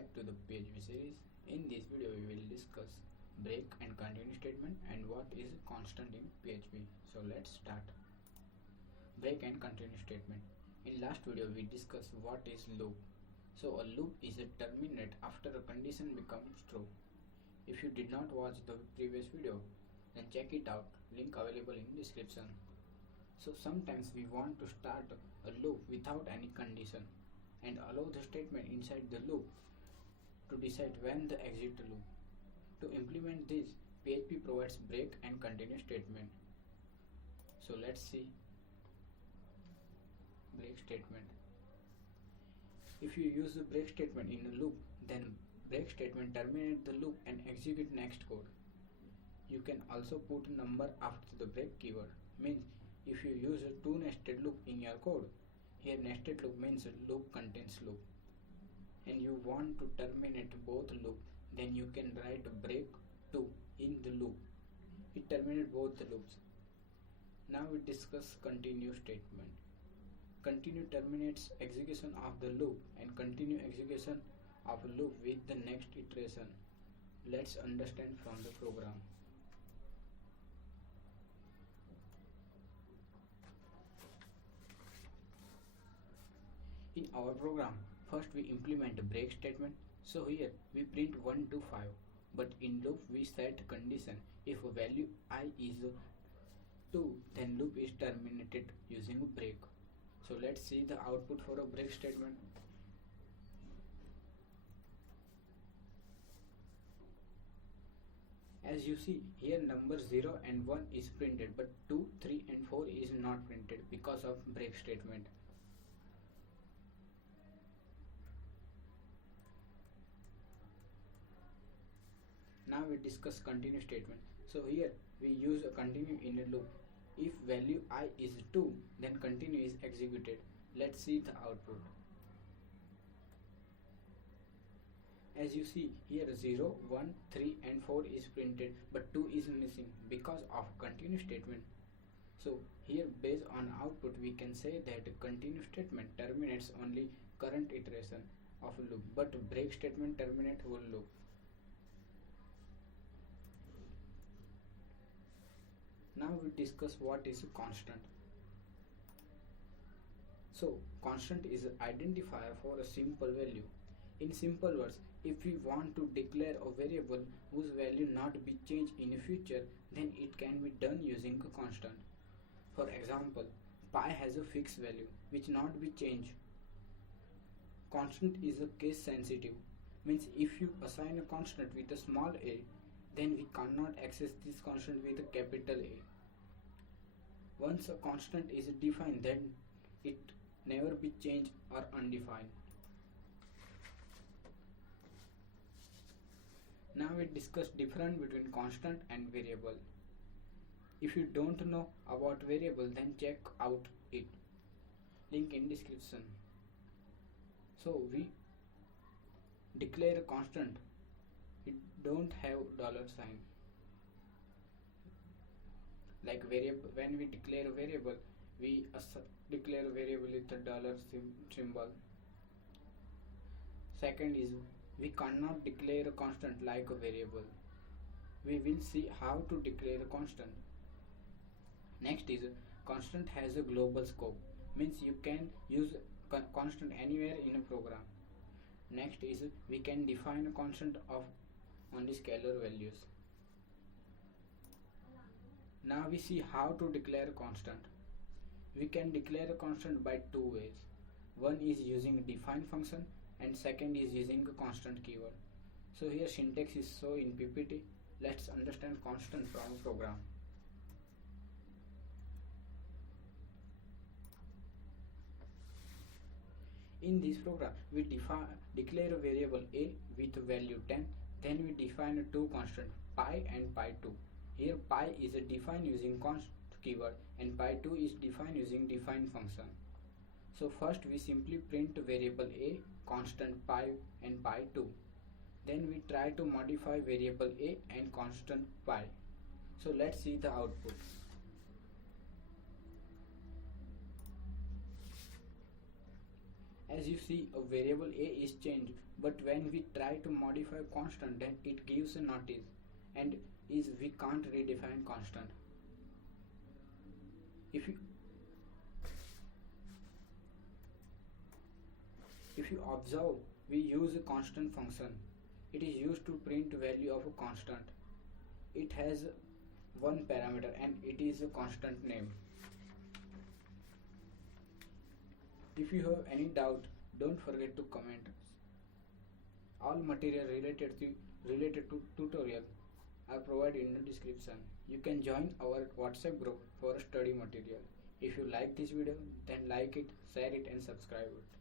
back to the PHP series. In this video we will discuss break and continue statement and what is constant in PHP. So let's start. Break and continue statement. In last video we discussed what is loop. So a loop is a terminate after a condition becomes true. If you did not watch the previous video, then check it out, link available in description. So sometimes we want to start a loop without any condition and allow the statement inside the loop to decide when to exit the loop. To implement this, PHP provides break and continue statement. So let's see break statement. If you use the break statement in a loop, then break statement terminates the loop and execute next code. You can also put a number after the break keyword. Means if you use a two nested loop in your code, here nested loop means loop contains loop, and you want to terminate both loop, then you can write break 2 in the loop. It terminates both the loops. Now we discuss continue statement. Continue terminates execution of the loop and continue execution of a loop with the next iteration. Let's understand from the program. In our program, first we implement a break statement. So here we print 1 to 5, but in loop we set condition. If a value I is 2, then loop is terminated using a break. So let's see the output for a break statement. As you see here, number 0 and 1 is printed, but 2, 3 and 4 is not printed because of break statement. Now we discuss continue statement. So here we use a continue in a loop. If value I is 2, then continue is executed. Let's see the output. As you see here 0, 1, 3 and 4 is printed, but 2 is missing because of continue statement. So here based on output we can say that continue statement terminates only current iteration of a loop, but break statement terminates whole loop. Now we discuss what is a constant. So constant is an identifier for a simple value. In simple words, if we want to declare a variable whose value not be changed in the future, then it can be done using a constant. For example, pi has a fixed value which not be changed. Constant is a case sensitive, means if you assign a constant with a small a, then we cannot access this constant with a capital A. Once a constant is defined, then it never be changed or undefined. Now we discuss difference between constant and variable. If you don't know about variable, then check out it. Link in description. So we declare a constant. It don't have dollar sign. Like variable, when we declare a variable, we declare a variable with a dollar symbol. Second is we cannot declare a constant like a variable. We will see how to declare a constant. Next is constant has a global scope, means you can use constant anywhere in a program. Next is we can define a constant of only scalar values. Now we see how to declare a constant. We can declare a constant by two ways. One is using define function and second is using a constant keyword. So here syntax is so in PPT. Let's understand constant from a program. In this program, we declare a variable a with value 10. Then we define two constants, pi and pi2. Here pi is defined using const keyword and pi2 is defined using define function. So first we simply print variable a, constant pi and pi2. Then we try to modify variable a and constant pi. So let's see the output. As you see, a variable a is changed, but when we try to modify constant, then it gives a notice, and is we can't redefine constant. If you if you observe, we use a constant function. It is used to print value of a constant. It has one parameter and it is a constant name. If you have any doubt, don't forget to comment. All material related to tutorial are provided in the description. You can join our WhatsApp group for study material. If you like this video, then like it, share it and subscribe it.